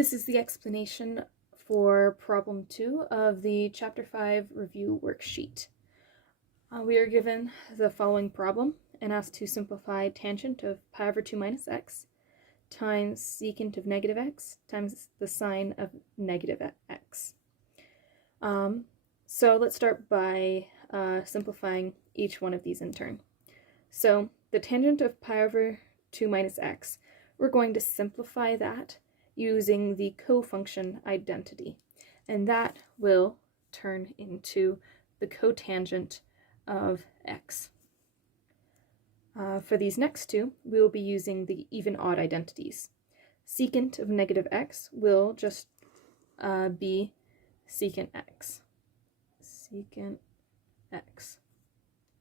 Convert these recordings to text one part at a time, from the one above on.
This is the explanation for problem 2 of the Chapter 5 review worksheet. We are given the following problem and asked to simplify tangent of pi over 2 minus x times secant of negative x times the sine of negative x. So let's start by simplifying each one of these in turn. So the tangent of pi over 2 minus x, we're going to simplify that using the cofunction identity, and that will turn into the cotangent of x. For these next two, we will be using the even-odd identities. Secant of negative x will just be secant x. Secant x.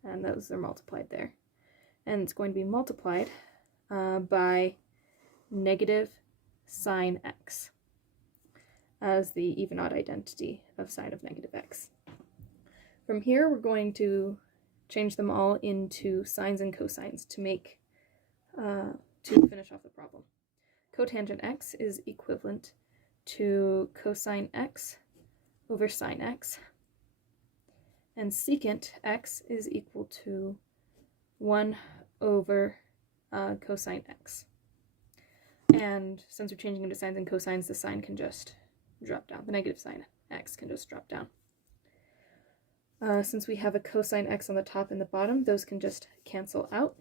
And those are multiplied there. And it's going to be multiplied by negative sine x as the even-odd identity of sine of negative x. From here, we're going to change them all into sines and cosines to make to finish off the problem. Cotangent x is equivalent to cosine x over sine x, and secant x is equal to 1 over cosine x. And since we're changing them to sines and cosines, the sign can just drop down. The negative sine x can just drop down. Since we have a cosine x on the top and the bottom, those can just cancel out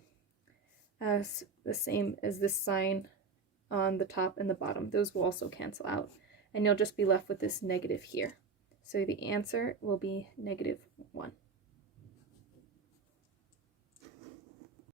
as the same as this sign on the top and the bottom. Those will also cancel out, and you'll just be left with this negative here. So the answer will be -1.